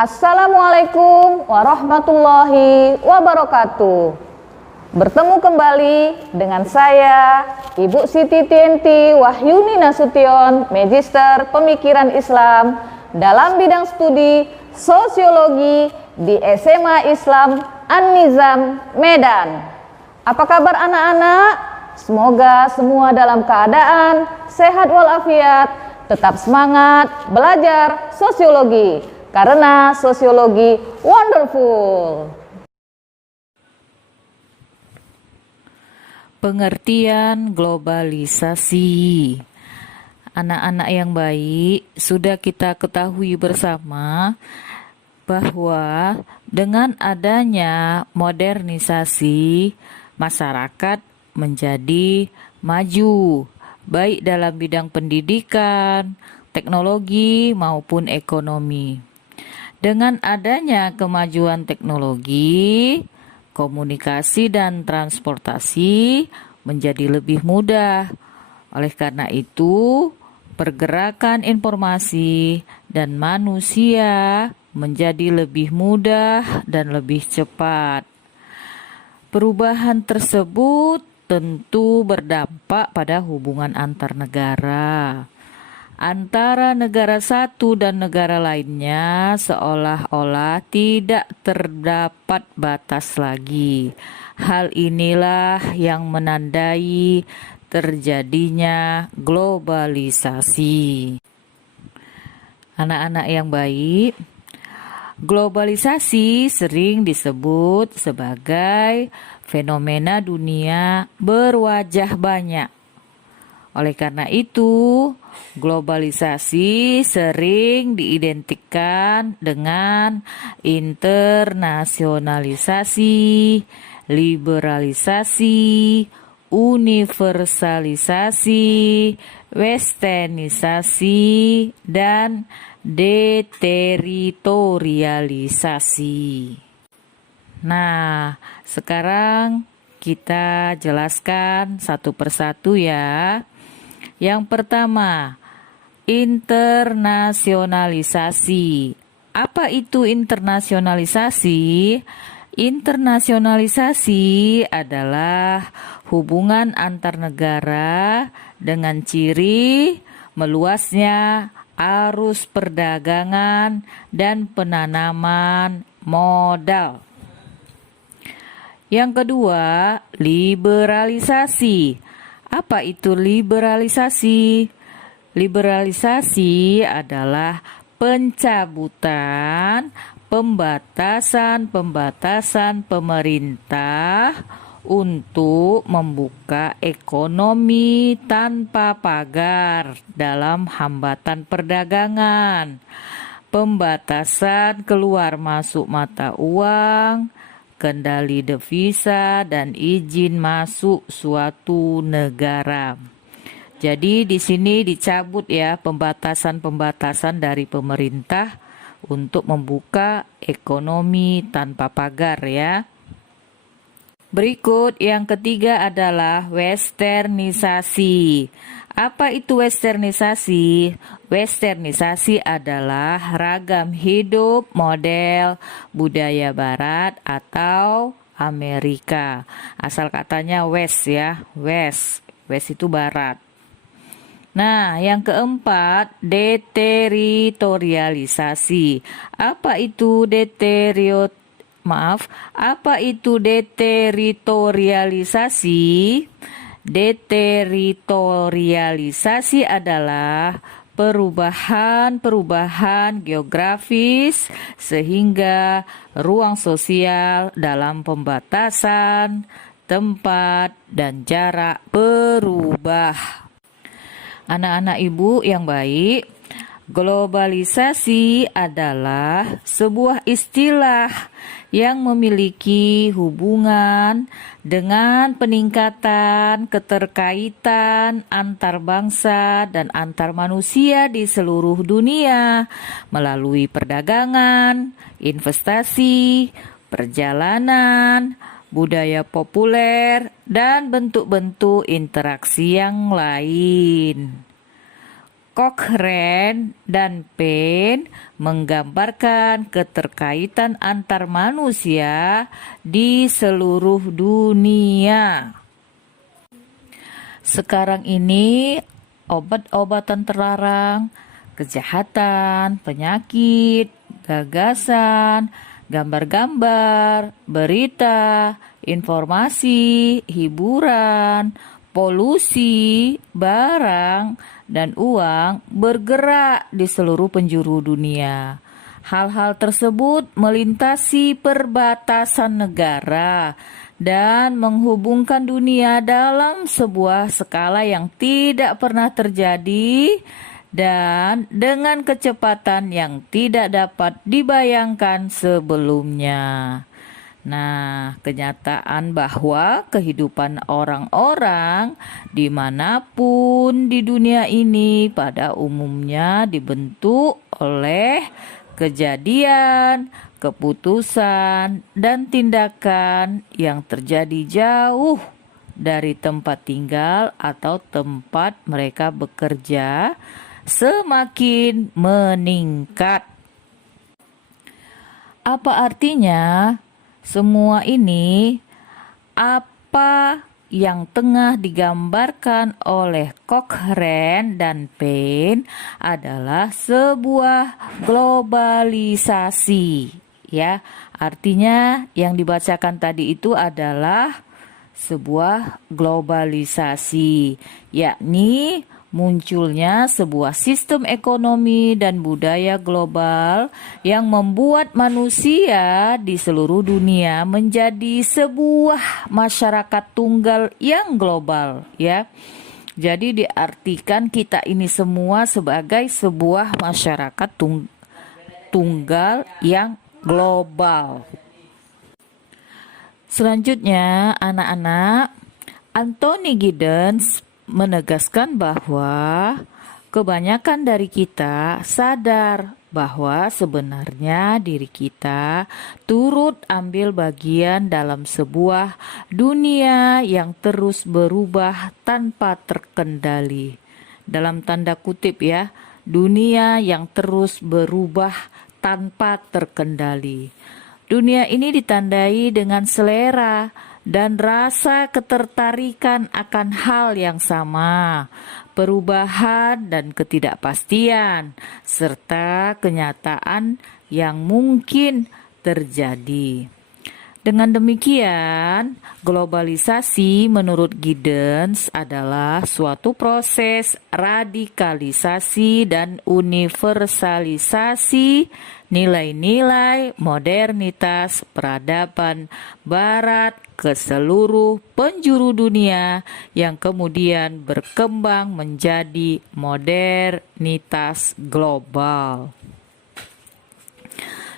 Assalamualaikum warahmatullahi wabarakatuh. Bertemu kembali dengan saya, Ibu Siti Tienti Wahyuni Nasution, Magister Pemikiran Islam dalam bidang studi Sosiologi di SMA Islam An-Nizam, Medan. Apa kabar anak-anak? Semoga semua dalam keadaan sehat walafiat, tetap semangat belajar sosiologi, karena sosiologi wonderful. Pengertian globalisasi. Anak-anak yang baik, sudah kita ketahui bersama bahwa dengan adanya modernisasi, masyarakat menjadi maju, baik dalam bidang pendidikan, teknologi, maupun ekonomi. Dengan adanya kemajuan teknologi, komunikasi dan transportasi menjadi lebih mudah. Oleh karena itu, pergerakan informasi dan manusia menjadi lebih mudah dan lebih cepat. Perubahan tersebut tentu berdampak pada hubungan antar negara. Antara negara satu dan negara lainnya seolah-olah tidak terdapat batas lagi. Hal inilah yang menandai terjadinya globalisasi. Anak-anak yang baik, globalisasi sering disebut sebagai fenomena dunia berwajah banyak. Oleh karena itu, globalisasi sering diidentikan dengan internasionalisasi, liberalisasi, universalisasi, westernisasi, dan deteritorialisasi. Nah, sekarang kita jelaskan satu persatu ya. Yang pertama, internasionalisasi. Apa itu internasionalisasi? Internasionalisasi adalah hubungan antar negara dengan ciri meluasnya arus perdagangan dan penanaman modal. Yang kedua, liberalisasi. Apa itu liberalisasi? Liberalisasi adalah pencabutan, pembatasan pemerintah untuk membuka ekonomi tanpa pagar dalam hambatan perdagangan, pembatasan keluar masuk mata uang, kendali devisa, dan izin masuk suatu negara. Jadi di sini dicabut ya pembatasan-pembatasan dari pemerintah untuk membuka ekonomi tanpa pagar ya. Berikut yang ketiga adalah westernisasi. Apa itu westernisasi? Westernisasi adalah ragam hidup model budaya barat atau Amerika. Asal katanya west ya, west. West itu barat. Nah, yang keempat, deteritorialisasi. Apa itu deteritorialisasi? Deteritorialisasi adalah perubahan geografis sehingga ruang sosial dalam pembatasan, tempat, dan jarak berubah. Anak-anak ibu yang baik, globalisasi adalah sebuah istilah yang memiliki hubungan dengan peningkatan keterkaitan antar bangsa dan antar manusia di seluruh dunia melalui perdagangan, investasi, perjalanan, budaya populer, dan bentuk-bentuk interaksi yang lain. Cochrane dan Payne menggambarkan keterkaitan antar manusia di seluruh dunia. Sekarang ini obat-obatan terlarang, kejahatan, penyakit, gagasan, gambar-gambar, berita, informasi, hiburan, polusi, barang, dan uang bergerak di seluruh penjuru dunia. Hal-hal tersebut melintasi perbatasan negara dan menghubungkan dunia dalam sebuah skala yang tidak pernah terjadi dan dengan kecepatan yang tidak dapat dibayangkan sebelumnya. Nah, kenyataan bahwa kehidupan orang-orang dimanapun di dunia ini pada umumnya dibentuk oleh kejadian, keputusan, dan tindakan yang terjadi jauh dari tempat tinggal atau tempat mereka bekerja semakin meningkat. Apa artinya? Semua ini apa yang tengah digambarkan oleh Cochrane dan Payne adalah sebuah globalisasi, ya. Artinya yang dibacakan tadi itu adalah sebuah globalisasi, yakni munculnya sebuah sistem ekonomi dan budaya global yang membuat manusia di seluruh dunia menjadi sebuah masyarakat tunggal yang global, ya. Jadi diartikan kita ini semua sebagai sebuah masyarakat tunggal yang global. Selanjutnya, anak-anak, Anthony Giddens menegaskan bahwa kebanyakan dari kita sadar bahwa sebenarnya diri kita turut ambil bagian dalam sebuah dunia yang terus berubah tanpa terkendali. Dalam tanda kutip ya, dunia yang terus berubah tanpa terkendali. Dunia ini ditandai dengan selera dan rasa ketertarikan akan hal yang sama, perubahan dan ketidakpastian, serta kenyataan yang mungkin terjadi. Dengan demikian, globalisasi menurut Giddens adalah suatu proses radikalisasi dan universalisasi nilai-nilai modernitas peradaban Barat ke seluruh penjuru dunia yang kemudian berkembang menjadi modernitas global.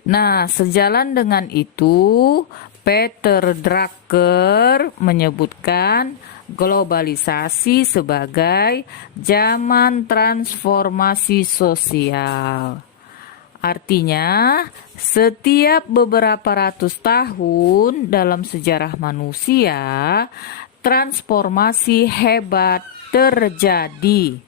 Nah, sejalan dengan itu, Peter Drucker menyebutkan globalisasi sebagai zaman transformasi sosial. Artinya, setiap beberapa ratus tahun dalam sejarah manusia, transformasi hebat terjadi.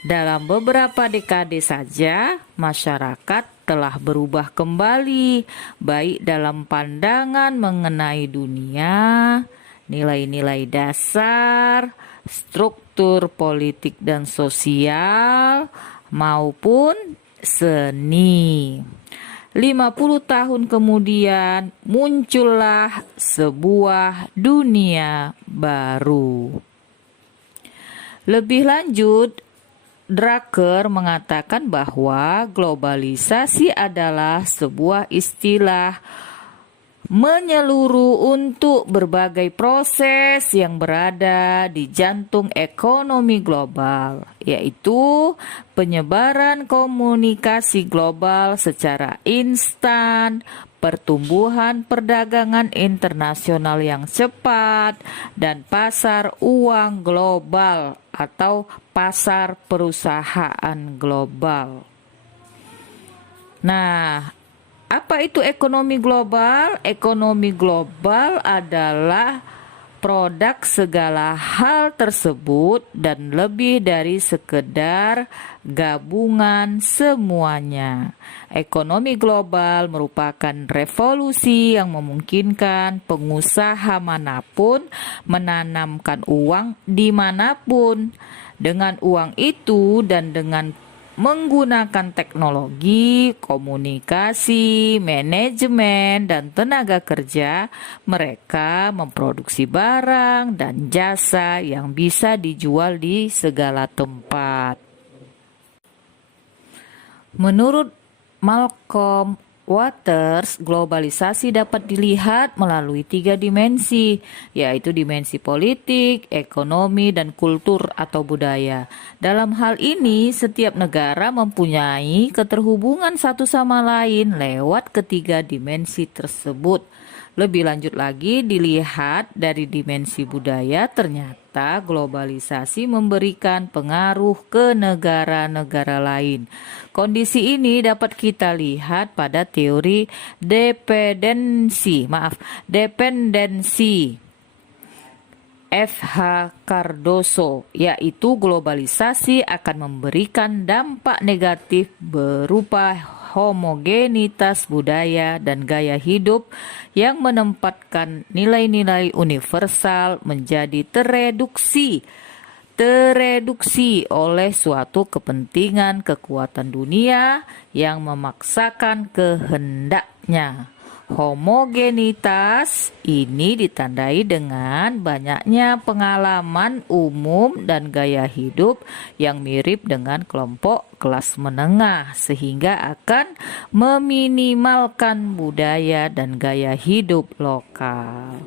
Dalam beberapa dekade saja, masyarakat telah berubah kembali, baik dalam pandangan mengenai dunia, nilai-nilai dasar, struktur politik dan sosial, maupun seni. 50 tahun kemudian muncullah sebuah dunia baru. Lebih lanjut, Drucker mengatakan bahwa globalisasi adalah sebuah istilah menyeluruh untuk berbagai proses yang berada di jantung ekonomi global, yaitu penyebaran komunikasi global secara instan, pertumbuhan perdagangan internasional yang cepat, dan pasar uang global atau pasar perusahaan global. Nah, apa itu ekonomi global? Ekonomi global adalah produk segala hal tersebut dan lebih dari sekedar gabungan semuanya. Ekonomi global merupakan revolusi yang memungkinkan pengusaha manapun menanamkan uang dimanapun. Dengan uang itu dan dengan menggunakan teknologi, komunikasi, manajemen, dan tenaga kerja, mereka memproduksi barang dan jasa yang bisa dijual di segala tempat. Menurut Malcolm Waters, globalisasi dapat dilihat melalui 3 dimensi, yaitu dimensi politik, ekonomi, dan kultur atau budaya. Dalam hal ini, setiap negara mempunyai keterhubungan satu sama lain lewat ketiga dimensi tersebut. Lebih lanjut lagi, dilihat dari dimensi budaya, ternyata globalisasi memberikan pengaruh ke negara-negara lain. Kondisi ini dapat kita lihat pada teori dependensi F.H. Cardoso, yaitu globalisasi akan memberikan dampak negatif berupa homogenitas budaya dan gaya hidup yang menempatkan nilai-nilai universal menjadi tereduksi oleh suatu kepentingan kekuatan dunia yang memaksakan kehendaknya. Homogenitas ini ditandai dengan banyaknya pengalaman umum dan gaya hidup yang mirip dengan kelompok kelas menengah, sehingga akan meminimalkan budaya dan gaya hidup lokal.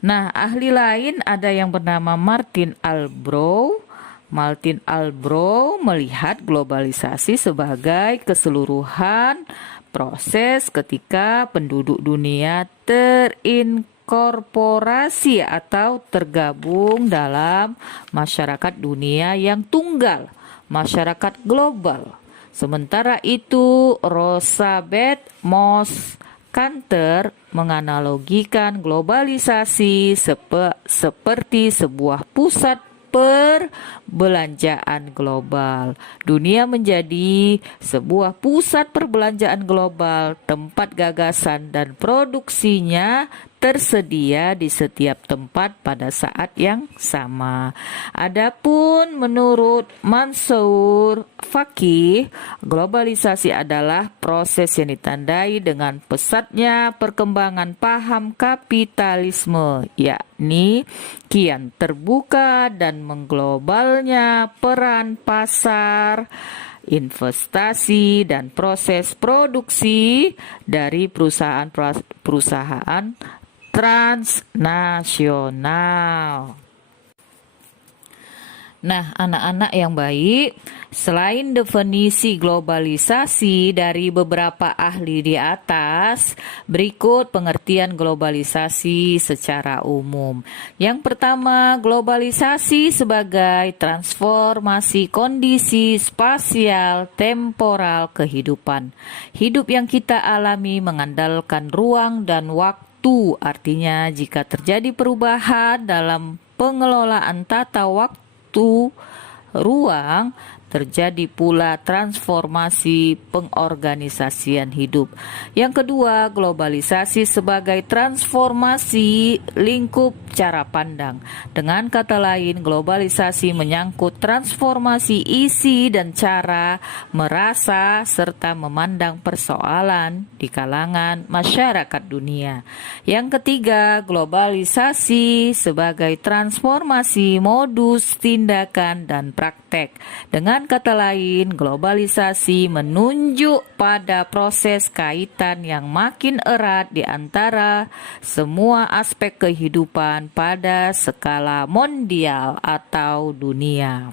Nah, ahli lain ada yang bernama Martin Albrow. Martin Albrow melihat globalisasi sebagai keseluruhan proses ketika penduduk dunia terinkorporasi atau tergabung dalam masyarakat dunia yang tunggal, masyarakat global. Sementara itu, Rosabeth Moss Kanter menganalogikan globalisasi seperti sebuah pusat perbelanjaan global. Dunia menjadi sebuah pusat perbelanjaan global, tempat gagasan dan produksinya tersedia di setiap tempat pada saat yang sama. Adapun menurut Mansour Fakih, globalisasi adalah proses yang ditandai dengan pesatnya perkembangan paham kapitalisme, yakni kian terbuka dan menglobalnya peran pasar, investasi, dan proses produksi dari perusahaan-perusahaan transnasional. Nah, anak-anak yang baik, selain definisi globalisasi dari beberapa ahli di atas, berikut pengertian globalisasi secara umum. Yang pertama, globalisasi sebagai transformasi kondisi spasial temporal kehidupan. Hidup yang kita alami mengandalkan ruang dan waktu. Artinya, jika terjadi perubahan dalam pengelolaan tata waktu ruang, terjadi pula transformasi pengorganisasian hidup. Yang kedua, globalisasi sebagai transformasi lingkup cara pandang. Dengan kata lain, globalisasi menyangkut transformasi isi dan cara merasa serta memandang persoalan di kalangan masyarakat dunia. Yang ketiga, globalisasi sebagai transformasi modus, tindakan, dan praktek. Dengan kata lain, globalisasi menunjuk pada proses kaitan yang makin erat di antara semua aspek kehidupan pada skala mondial atau dunia.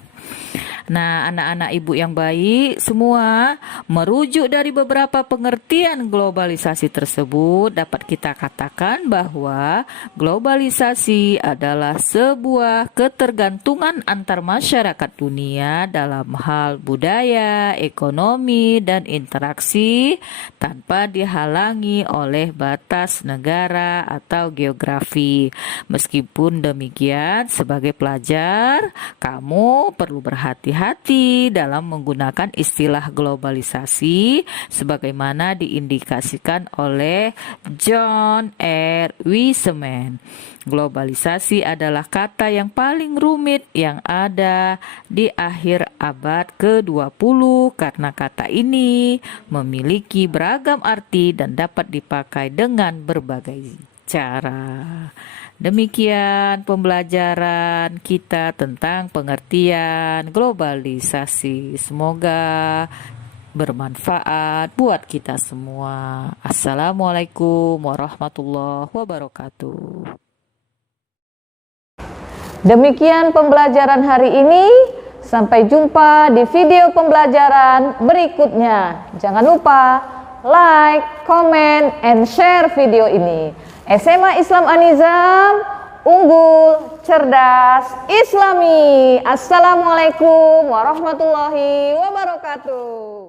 Nah, anak-anak ibu yang baik, semua merujuk dari beberapa pengertian globalisasi tersebut, dapat kita katakan bahwa globalisasi adalah sebuah ketergantungan antar masyarakat dunia dalam hal budaya, ekonomi, dan interaksi tanpa dihalangi oleh batas negara atau geografi. Meskipun demikian, sebagai pelajar, kamu perlu berhati-hati dalam menggunakan istilah globalisasi sebagaimana diindikasikan oleh John R. Wiseman. Globalisasi adalah kata yang paling rumit yang ada di akhir abad ke-20 karena kata ini memiliki beragam arti dan dapat dipakai dengan berbagai cara. Demikian pembelajaran kita tentang pengertian globalisasi. Semoga bermanfaat buat kita semua. Assalamualaikum warahmatullahi wabarakatuh. Demikian pembelajaran hari ini. Sampai jumpa di video pembelajaran berikutnya. Jangan lupa like, comment, and share video ini. SMA Islam An-Nizam, unggul, cerdas, Islami. Assalamualaikum warahmatullahi wabarakatuh.